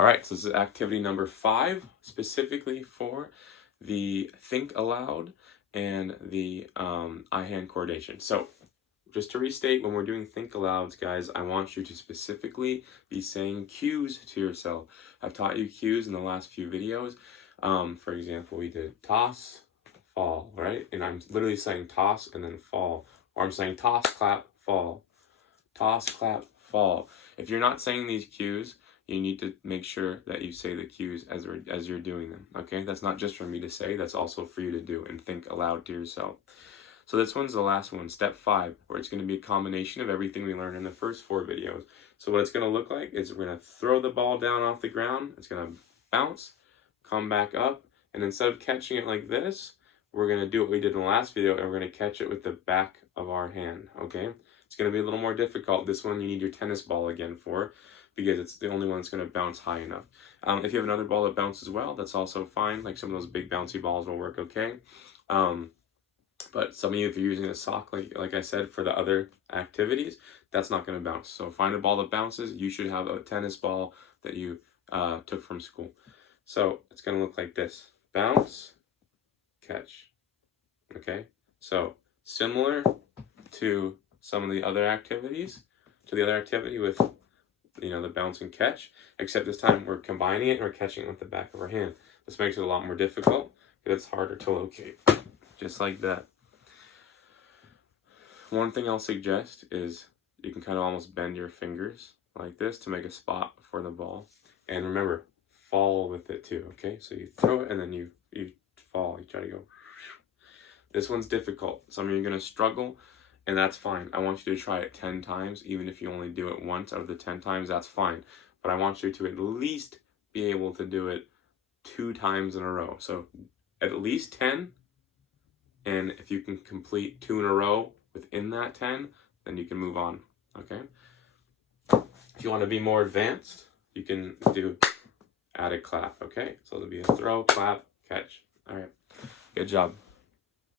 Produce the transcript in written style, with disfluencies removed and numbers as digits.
All right, so this is activity number 5, specifically for the think aloud and the eye-hand coordination. So just to restate, when we're doing think alouds, guys, I want you to specifically be saying cues to yourself. I've taught you cues in the last few videos. For example, we did toss, fall, right? And I'm literally saying toss and then fall. Or I'm saying toss, clap, fall. Toss, clap, fall. If you're not saying these cues, you need to make sure that you say the cues as you're doing them, okay? That's not just for me to say, that's also for you to do and think aloud to yourself. So this one's the last one, step 5, where it's going to be a combination of everything we learned in the first 4 videos. So what it's going to look like is we're going to throw the ball down off the ground, it's going to bounce, come back up, and instead of catching it like this, we're going to do what we did in the last video, and we're going to catch it with the back of our hand, okay? It's going to be a little more difficult. This one you need your tennis ball again for, because it's the only one that's going to bounce high enough. If you have another ball that bounces well, that's also fine. Like some of those big bouncy balls will work okay. But some of you, if you're using a sock, like I said, for the other activities, that's not going to bounce. So find a ball that bounces. You should have a tennis ball that you took from school. So it's going to look like this. Bounce, catch. Okay? So similar to some of the other activities, with, the bounce and catch, except this time we're combining it and we're catching it with the back of our hand. This makes it a lot more difficult because it's harder to locate. Just like that. One thing I'll suggest is you can kind of almost bend your fingers like this to make a spot for the ball. And remember, fall with it too, okay? So you throw it and then you fall. You try to go. This one's difficult. Some of you are going to struggle, and that's fine. I want you to try it 10 times. Even if you only do it once out of the 10 times, that's fine. But I want you to at least be able to do it 2 times in a row. So at least 10. And if you can complete 2 in a row within that 10, then you can move on, okay? If you want to be more advanced, you can do add a clap, okay? So it'll be a throw, clap, catch. All right, good job.